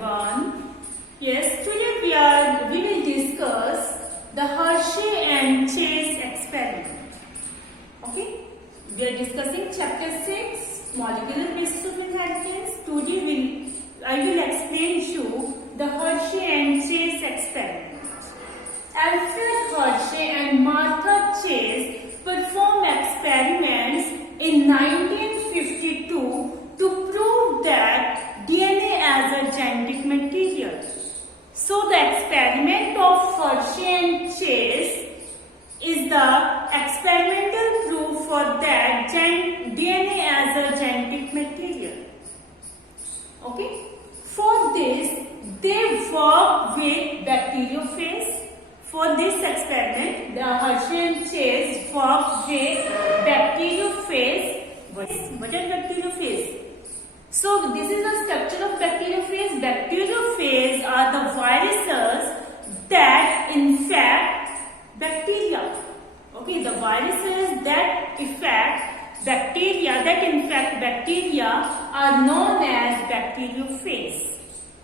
everyone. Yes, today we will discuss the Hershey and Chase experiment. Okay, we are discussing chapter 6, molecular basis of inheritance. Today I will explain to you the Hershey and Chase experiment. Alfred Hershey and Martha Chase performed experiments in 1952 to prove that DNA as a genetic material. So the experiment of Hershey and Chase is the experimental proof for that DNA as a genetic material. Okay. For this, they work with bacteriophage. For this experiment, the Hershey and Chase worked with bacteriophage. What is bacteriophage? So this is the structure of bacteriophage. Bacteriophage are the viruses that infect bacteria. Okay, the viruses that infect bacteria are known as bacteriophage.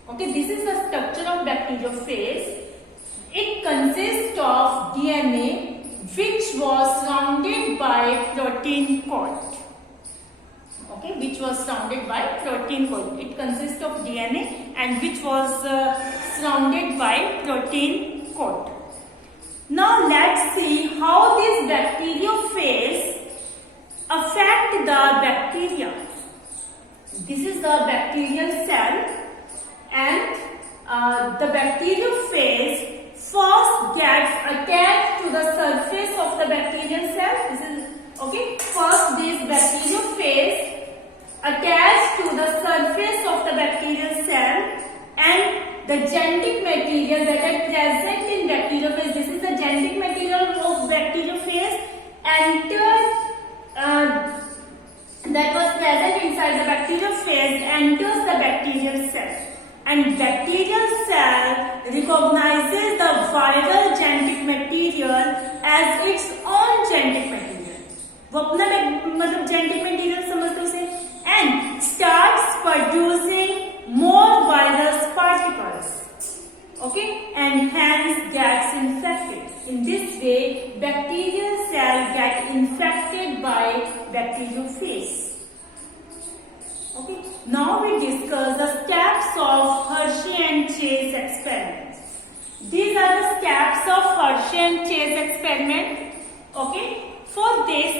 Okay, this is the structure of bacteriophage. It consists of DNA which was surrounded by protein coat. Okay, which was surrounded by protein coat. It consists of DNA and which was surrounded by protein coat. Now let's see how this bacteriophage affect the bacteria. This is the bacterial cell, and the bacteriophage first gets attached to the surface of the bacterial cell. This is okay. First, this bacteriophage attached to the surface of the bacterial cell, and the genetic material that are present in bacteriophage. This is the genetic material of bacteriophage that was present inside the bacteriophage enters the bacterial cell. And bacterial cell recognizes the viral genetic material as its own genetic material. वो अपना मतलब genetic material समझते उसे, and starts producing more virus particles. Okay, and hence gets infected. In this way, bacterial cell get infected by bacteriophage. Okay. Now we discuss the steps of Hershey and Chase experiments. These are the steps of Hershey and Chase experiment. Okay. For this,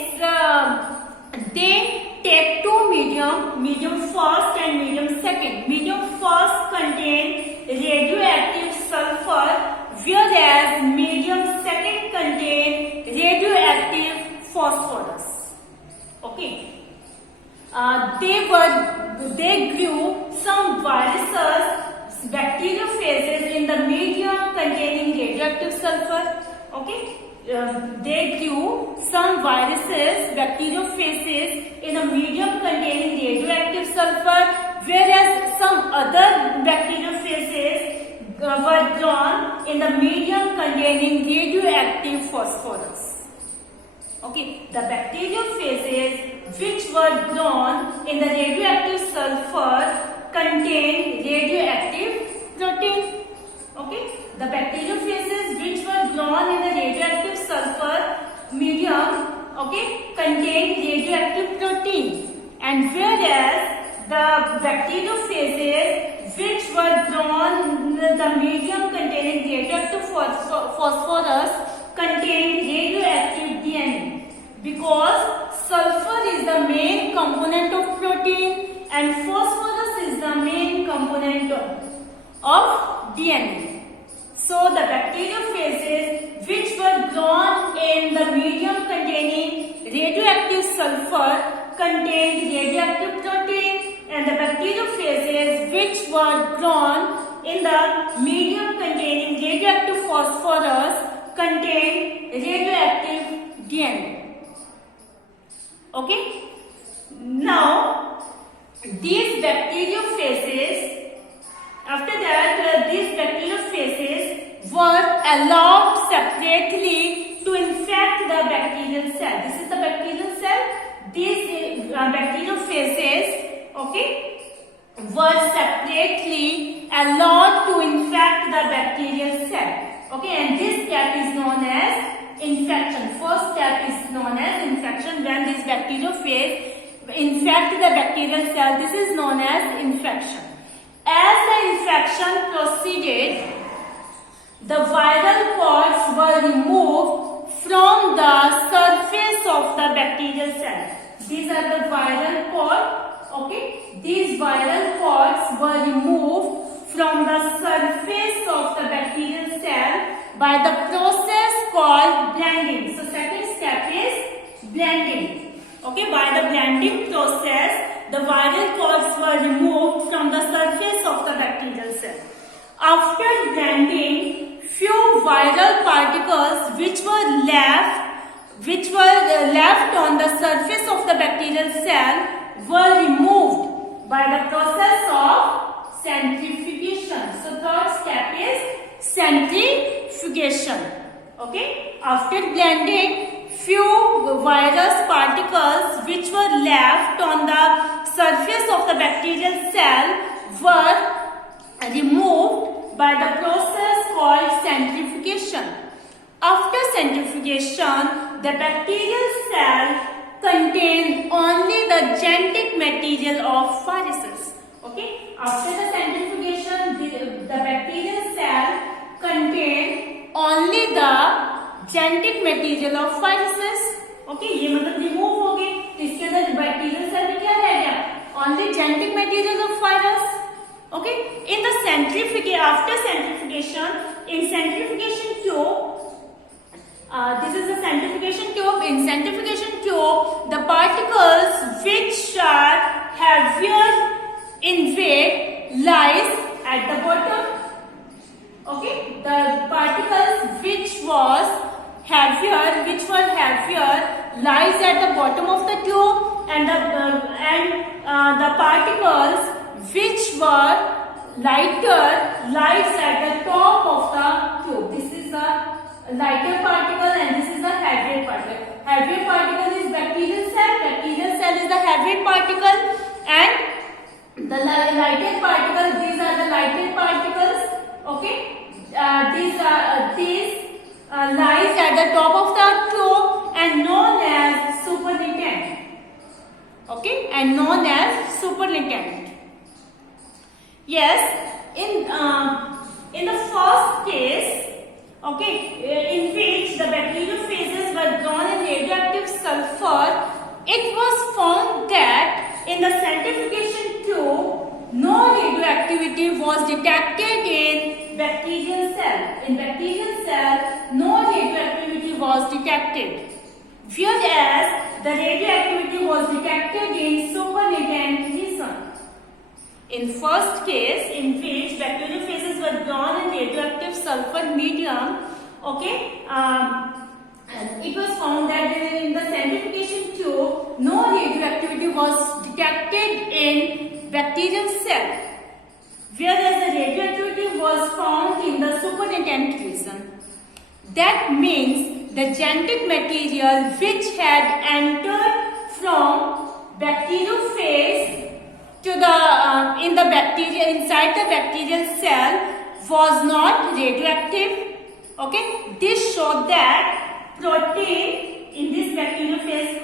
they take two medium first and medium second. Medium first contain radioactive sulfur, whereas medium second contain radioactive phosphorus. Okay. They grew some viruses, bacteriophages in the medium containing radioactive sulfur. Okay, they grew some viruses, bacteriophages in a medium containing radioactive sulfur, whereas some other bacteriophages were grown in the medium containing radioactive phosphorus. Okay, the bacteriophages which were grown in the radioactive sulfur contain radioactive protein. Okay, the bacteriophages which were grown in the radioactive sulfur medium, okay, contain radioactive protein, and whereas the bacteriophages which were grown in the medium containing radioactive phosphorus contain radioactive DNA, because sulfur is the main component of protein and phosphorus is the main component of DNA. So the bacteriophages which were grown in the medium containing radioactive sulfur contained radioactive protein, and the bacteriophages which were grown in the medium containing radioactive phosphorus contain radioactive DNA. Okay. Now these bacteriophages, after that these bacteriophages were allowed separately to infect the bacterial cell. This is the bacterial cell. These bacteriophages, okay, were separately allowed to infect the bacterial cell. Okay, and this step is known as infection. First step is known as infection. When this bacteriophage infect the bacterial cell, this is known as infection. As the infection proceeded, the viral pods were removed from the surface of the bacterial cell. These are the viral pods. Okay, these viral pods were removed from the surface of the bacterial cell by the process called blending. So second step is blending. Okay, by the blending process, the viral pods were removed from the surface of the bacterial cell. After blending, few viral particles which were left on the surface of the bacterial cell were removed by the process of centrifugation. So third step is centrifugation. Okay, after blending, few virus particles which were left on the surface of the bacterial cell were removed by the process called centrifugation. After centrifugation, the bacterial cell contained only the genetic material of viruses. Okay, after the centrifugation, the bacterial cell contained only the genetic material of viruses. Okay, ये मतलब remove हो गए, इसके अंदर bacterial cell में क्या रह गया? Only genetic material of virus. Okay, in the centrifugation, after centrifugation, in centrifugation tube, this is the centrifugation tube. In centrifugation tube, the particles which are heavier in weight lies at the bottom. Okay, the particles which were heavier lies at the bottom of the tube, and the particles which were lighter lies at the top of the tube. This is the lighter particle and this is the heavier particle. Heavier particle is bacterial cell. Bacterial cell is the heavier particle, and the lighter particle, these are the lighter particles. Okay, these lies at the top of the tube and known as supernatant. Okay, and known as supernatant. Yes, in the first case, okay, in which the bacteriophages were grown in radioactive sulfur, it was found that in the centrifugation tube, no radioactivity was detected in bacterial cell. In bacterial cell, no radioactivity was detected, whereas the radioactivity was detected in supernatant region. In first case, in which bacteriophages were grown in radioactive sulfur medium, okay, it was found that in the centrifugation tube, no radioactivity was detected in bacterial cell, whereas the radioactivity was found in the supernatant region. That means the genetic material which had entered from bacteriophage to the inside the bacterial cell was not radioactive. Okay, this showed that protein in this bacteriophage,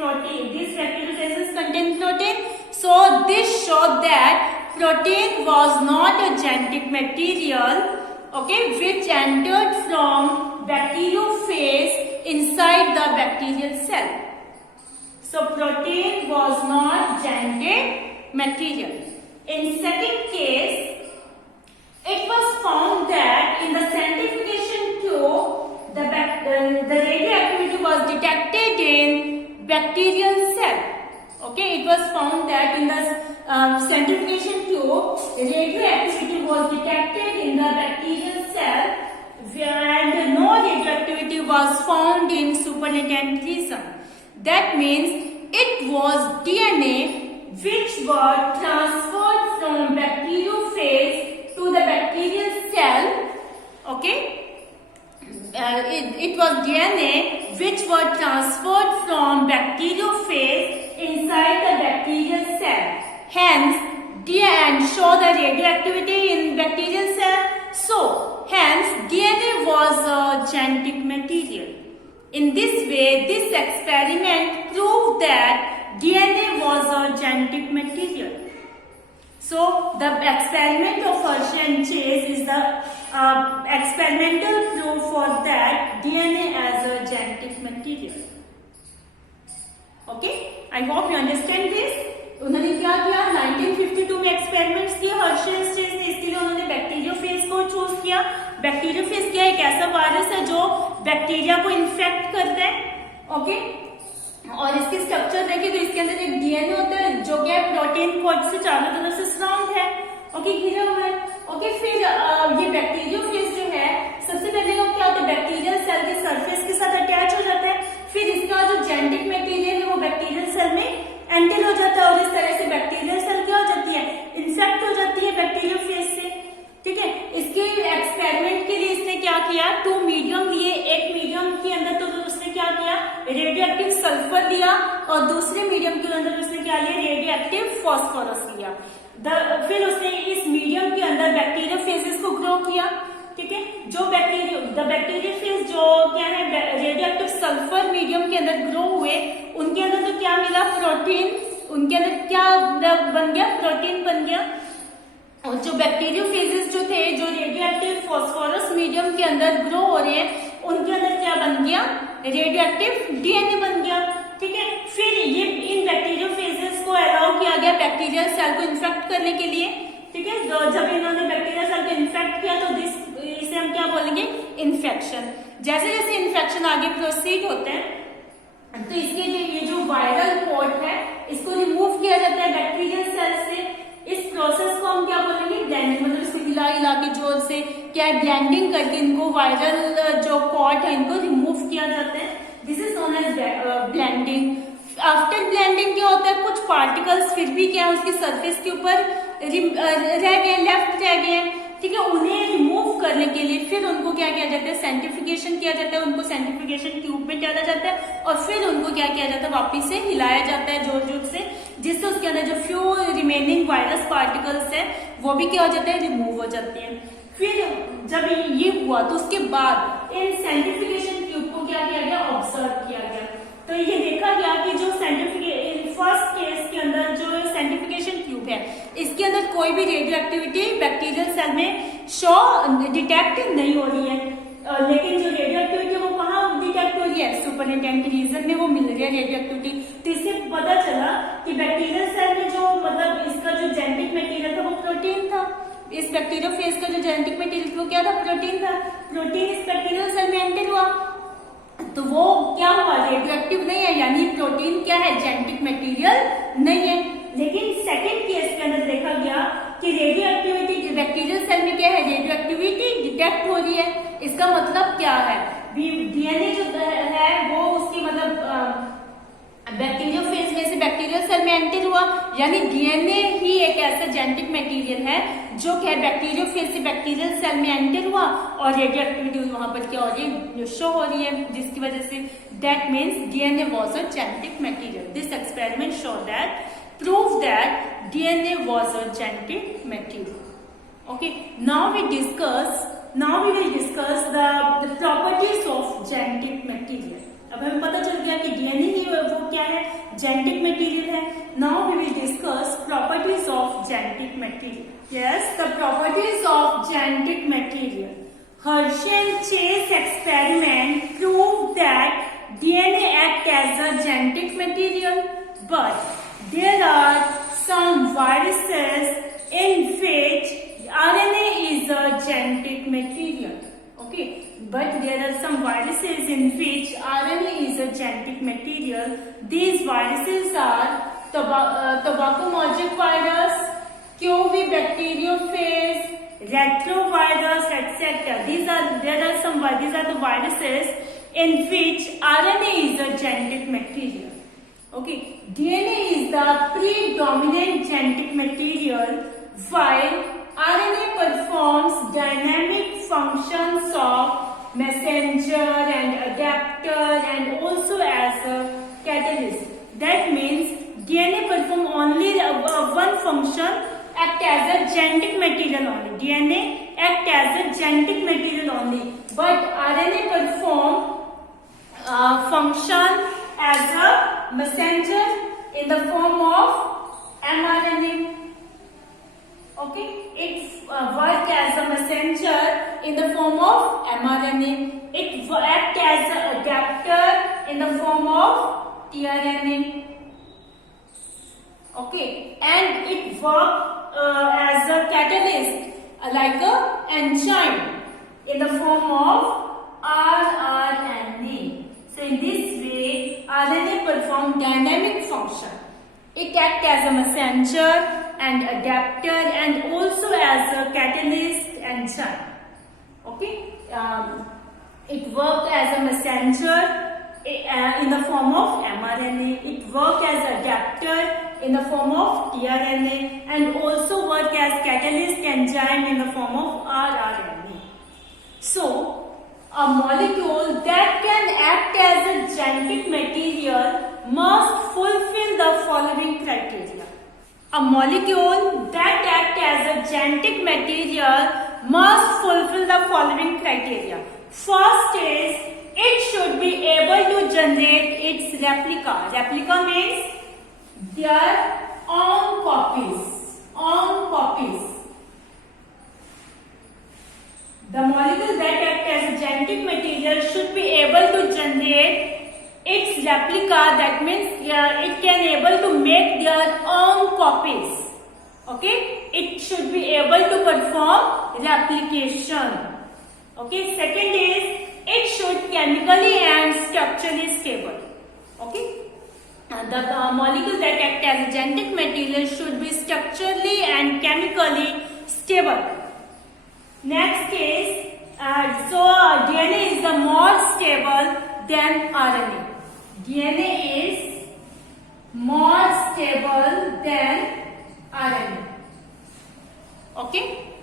these bacteriophages contain protein. So this showed that protein was not a genetic material, okay, which entered from bacteriophage inside the bacterial cell. So protein was not genetic material. In second case, it was found that in the centrifugation tube, the radioactivity was detected in bacterial cell. Okay, it was found that in the centrifugation tube, radioactivity was detected in the bacterial cell, and no radioactivity was found in supernatant region. That means it was DNA which were transferred from bacteriophage to the bacterial cell. Okay, it was DNA which were transferred from bacteriophage inside the bacterial cell. Hence, and show the radioactivity in bacterial cell. So, hence DNA was a genetic material. In this way, this experiment proved that DNA was a genetic material. So, the experiment of Hershey and Chase is the experimental proof for that DNA as a genetic material. Okay, I hope you understand this. उन्होंने क्या किया, 1952 में experiments किए Hershey and chase ने, इसके लिए उन्होंने bacteriophage को चूज किया। बैक्टीरियोफेज क्या, एक ऐसा वायरस है जो बैक्टीरिया को इन्फेक्ट करता है। ओके, और इसकी स्ट्रक्चर देखिए तो इसके अंदर एक डीएनए होता है जो क्या प्रोटीन कोड से चारों तरफ से सराउंड है। ओके, घिरा हुआ है। ओके, फिर ये बैक्टीरियोफेज जो है सबसे पहले वो क्या होता है, बैक्टीरियल सेल के सरफेस के साथ अटैच हो जाता है। फिर इसका जो जेनेटिक मटेरियल है वो बैक्टीरियल सेल में एंटर हो जाता है और इस तरह से बैक्टीरियल सेल क्या हो जाती है, इन्फेक्ट हो जाती है बैक्टीरियोफेज से। ठीक है, इसके एक्सपेरिमेंट के लिए इसने क्या किया, 2 मीडियम लिए। एक मीडियम के अंदर तो उसने क्या किया, रेडियो एक्टिव सल्फर लिया और दूसरे मीडियम के अंदर उसने क्या लिया, रेडियो एक्टिव फॉस्फोरस लिया। फिर उसने इस मीडियम के अंदर बैक्टीरियोफेजेस को ग्रो किया। ठीक है, जो बैक्टीरियोफेज जो क्या है रेडियो एक्टिव सल्फर मीडियम के अंदर ग्रो हुए, उनके अंदर तो क्या मिला, प्रोटीन। उनके अंदर क्या बन गया, प्रोटीन बन गया। और जो बैक्टीरियोफेजेस जो थे, जो रेडियो एक्टिव फॉस्फोरस मीडियम के अंदर ग्रो हो रहे हैं, उनके अंदर क्या बन गया, रेडियो एक्टिव डीएनए बन गया। ठीक है, फिर ये इन बैक्टीरियोफेजेस को अलाउ किया गया बैक्टीरियल सेल को इन्फेक्ट करने के लिए। ठीक है, जब इन्होंने बैक्टीरियल सेल को इन्फेक्ट किया तो इसे हम क्या बोलेंगे, इन्फेक्शन। जैसे जैसे इन्फेक्शन आगे प्रोसीड होते हैं तो इसके लिए ये जो वायरल कोट है इसको रिमूव किया जाता है बैक्टीरियल सेल से। इस प्रोसेस को हम क्या बोलेंगे, ब्लेंडिंग। मतलब इसको हिला के जोर से क्या ब्लेंडिंग करके इनको वायरल जो कोट है इनको रिमूव किया जाता है। This is known as blending. After blending क्या होता है, कुछ पार्टिकल्स फिर भी क्या है उसकी सरफेस के ऊपर रह गए, लेफ्ट रह गए। ठीक है, उन्हें रिमूव करने के लिए फिर उनको क्या किया जाता है, सेंट्रीफ्यूगेशन किया जाता है। उनको सेंट्रीफ्यूगेशन ट्यूब में डाला जाता है और फिर उनको क्या किया जाता है, वापिस से हिलाया जाता है जोर जोर से, जिससे उसके अंदर जो फ्यू रिमेनिंग वायरस पार्टिकल्स है वो भी क्या हो जाते हैं, रिमूव हो जाते हैं। फिर जब ये हुआ तो उसके बाद इन सेंट्रीफ्यूगेशन ट्यूब को क्या किया गया, ऑब्जर्व किया गया। तो ये देखा गया कि जो फर्स्ट केस के अंदर जो सेंट्रीफ्यूगेशन ट्यूब है इसके अंदर कोई भी रेडियो एक्टिविटी बैक्टीरियल सेल में शो डिटेक्ट नहीं हो रही है। लेकिन जो रेडियो एक्टिविटी वो कहाँ डिटेक्ट हो रही है, सुपरिटेंडेंट रीजन में वो मिल रही है रेडियो एक्टिविटी। तो इससे पता चला कि बैक्टीरियल सेल में जो मतलब इसका जो जेनेटिक मटेरियल था वो प्रोटीन था। इस बैक्टीरियोफेज का जो जेनेटिक मटेरियल वो क्या था, प्रोटीन था। प्रोटीन इस बैक्टीरियल सेल में एंटर हुआ तो वो क्या हुआ, रेडियो एक्टिव नहीं है, यानी प्रोटीन क्या है, जेनेटिक मटेरियल नहीं है। लेकिन सेकेंड केस के अंदर देखा गया कि रेडियो एक्टिविटी बैक्टीरियल सेल में क्या है, रेडियो एक्टिविटी डिटेक्ट हो रही है। इसका मतलब क्या है, डीएनए जो है वो उसकी मतलब बैक्टीरियोफेज में से बैक्टीरियल सेल में एंटर हुआ, यानी डीएनए ही एक ऐसा जेनेटिक मटेरियल है जो क्या है बैक्टीरियोफेज से बैक्टीरियल सेल में एंटर हुआ और रेडियो एक्टिविटी वहां पर क्या हो रही है, शो हो रही है, जिसकी वजह say that means DNA was a genetic material. This experiment show that prove that DNA was a genetic material. Okay, now we will discuss the properties of genetic material. अब हमें पता चल गया कि डीएनए ही वो क्या है, जेनेटिक मटेरियल है। Now we will discuss properties of genetic material. Yes, the properties of genetic material. Hershey and Chase experiment proved that DNA act as a genetic material, but there are some viruses in which RNA is a genetic material. Okay, but there are some viruses in which RNA is a genetic material. These viruses are tobacco virus, QV bacteriophage, retrovirus, etc. These are the viruses in which RNA is a genetic material. Okay, DNA is the predominant genetic material, while RNA performs dynamic functions of messenger and adapter and also as a catalyst. That means DNA perform only one function act as a genetic material only. DNA act as a genetic material only, but RNA perform function as a messenger in the form of mRNA. Okay, it work as a messenger in the form of mRNA. It act as an adapter in the form of tRNA. Okay, and it work as a catalyst, like a enzyme in the form of rRNA. So in this way, RNA perform dynamic function. It acts as a messenger and adapter and also as a catalyst enzyme. Okay, it works as a messenger in the form of mRNA. It works as adapter in the form of tRNA and also work as catalyst enzyme in the form of rRNA. So a molecule that can act as a genetic material must fulfill the following criteria. A molecule that acts as a genetic material must fulfill the following criteria. First is, it should be able to generate its replica. Replica means their own copies. The molecule that acts as a genetic material should be able to generate its replica. That means it can able to make their own copies. Okay, it should be able to perform replication. Okay, second is, it should chemically and structurally stable. Okay, the molecule that acts as a genetic material should be structurally and chemically stable. Next is, DNA is the more stable than RNA. DNA is more stable than RNA. Okay,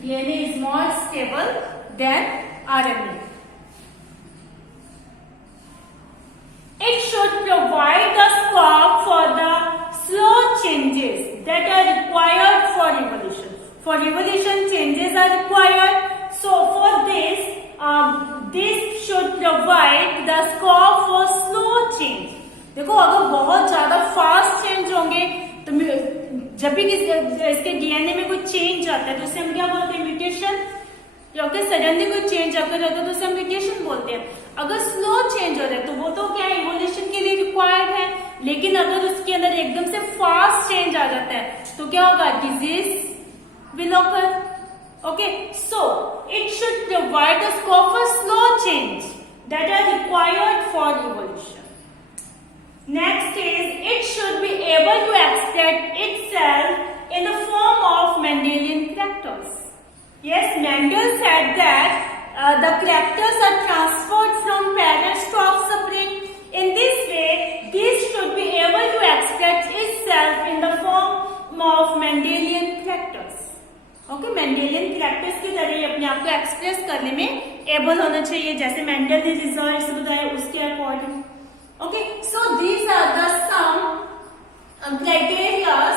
DNA is more stable than RNA. It should provide the scope for the slow changes that are required for evolution. For evolution, changes are required. So for this, this should provide the scope for slow change. देखो, अगर बहुत ज्यादा fast change होंगे तो जब भी इसके DNA में कोई चेंज आता है तो उसे हम क्या बोलते हैं? म्यूटेशन. ओके, सडनली कोई चेंज अगर होता है तो उसे हम म्यूटेशन बोलते हैं. अगर स्लो चेंज हो रहा है तो वो तो क्या इवोल्यूशन के लिए रिक्वायर्ड है. लेकिन अगर उसके अंदर एकदम से फास्ट चेंज आ जाता है तो क्या होगा? Disease will occur. Okay, so it should provide a scope for slow change that are required for evolution. Next is, it should be able to express itself in the form of Mendelian characters. Yes, Mendel said that the characters are transferred from parents to offspring. In this way, this should be able to express itself in the form of Mendelian characters. Okay, Mendelian characters की तरह ही अपने आप को express करने में able होना चाहिए, जैसे मेंडल ने रिजल्ट्स बताए उसके according. Okay, so these are the some criterias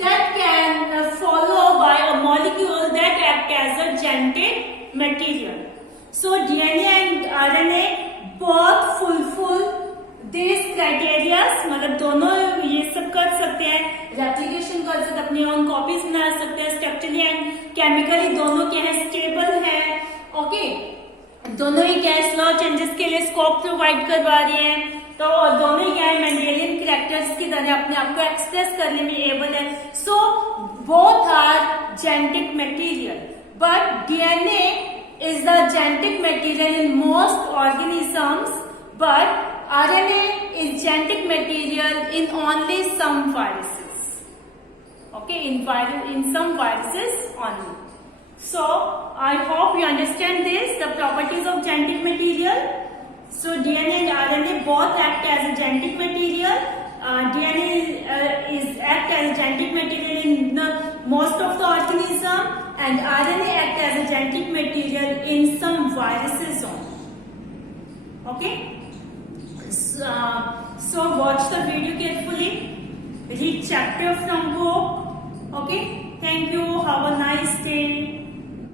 that can follow by a molecule that act as a genetic material. So DNA and RNA both fulfil this criterias. मतलब दोनों ये सब कर सकते हैं, रेप्लिकेशन कर सकते हैं, अपनी ओन कॉपीज बना सकते हैं, स्ट्रक्चरली एंड केमिकली दोनों क्या है? स्टेबल है. ओके, दोनों ही क्या है? स्लो चेंजेस के लिए स्कोप प्रोवाइड करवा रही है. तो दोनों ही क्या है? मेंडेलियन कैरेक्टर्स की तरह अपने आप को एक्सप्रेस करने में एबल है. So both are genetic material, but DNA is the genetic material in most organisms, but RNA is genetic material in only some viruses. Okay, in some viruses only. So I hope you understand this, the properties of genetic material. So DNA and RNA both act as a genetic material. DNA is act as a genetic material in most of the organism, and RNA act as a genetic material in some viruses only. Okay. So watch the video carefully, read chapter from book, Okay, thank you. Have a nice day.